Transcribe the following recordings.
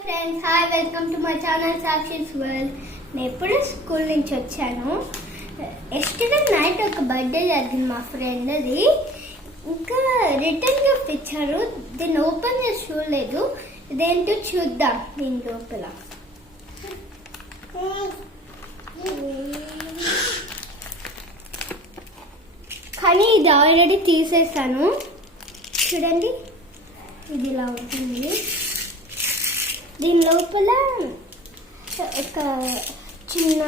Friends hi welcome to my channel Sakshi's world. నేను ఎప్పుడు school నుంచి వచ్చాను. ఎస్టర్డే నైట్ ఒక బర్త్డే జరిగింది మా ఫ్రెండ్ది. ఇంకా రిటర్న్ గిఫ్ట్ ఇచ్చారు. దీన్ని ఓపెన్ చేసి చూడలేదు. ఇదేంటో చూద్దాం దీని లోపల. కానీ ఇది ఆల్రెడీ తీసేసాను. చూడండి ఇది ఇలా ఉంటుంది. దీని లోపల ఒక చిన్న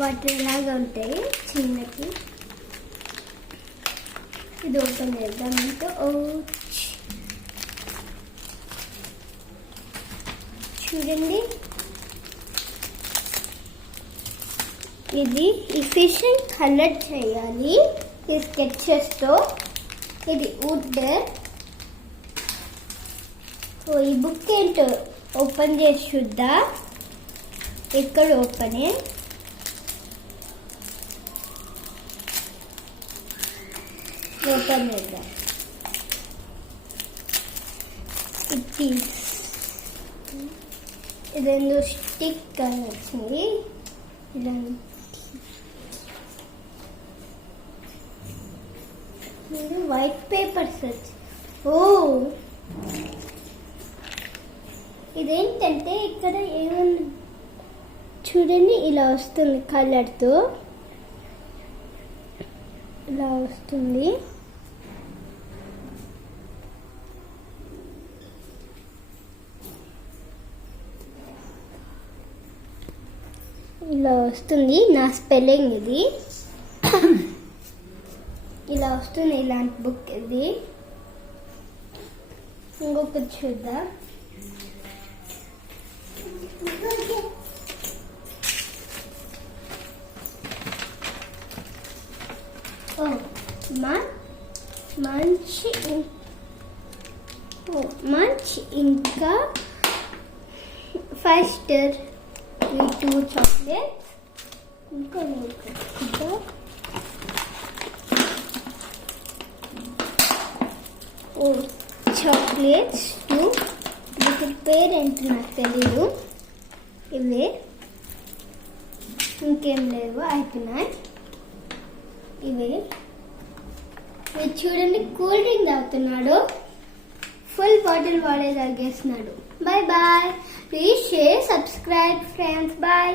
వాటర్ లాగా ఉంటాయి చిన్నకి. ఇది ఓపెన్ చేద్దాం. ఇంకా చూడండి ఇది ఈ ఫిష్ కలర్ చేయాలి ఈ స్కెచెస్తో. ఇది వుడ్. ఈ బుక్ ఏంటో ఓపెన్ చేసి చూద్దా. ఇక్కడ ఓపెన్ చేద్దాం. ఇదేందో స్టిక్ అని వచ్చింది. వైట్ పేపర్స్ వచ్చి ఇదేంటంటే ఇక్కడ ఏమన్నా చూడండి ఇలా వస్తుంది. కలర్తో ఇలా వస్తుంది. ఇలా వస్తుంది. నా స్పెల్లింగ్ ఇది. ఇలా వస్తుంది ఇలాంటి బుక్ ఇది. ఇంకొకటి చూద్దాం. మంచి ఇంకా ఫస్ట్ 2 చాక్లెట్స్. ఇంకా చాక్లెట్స్ 2. వీటి పేరేంటి నాకు తెలీదు. ఇవే ఇంకేం లేవు అయిపోయినాయి. ఇవి చూడండి కూల్ డ్రింక్ తాగుతున్నాడు. ఫుల్ బాటిల్ వాడే తాగేస్తున్నాడు. Bye bye. Please share subscribe friends. Bye.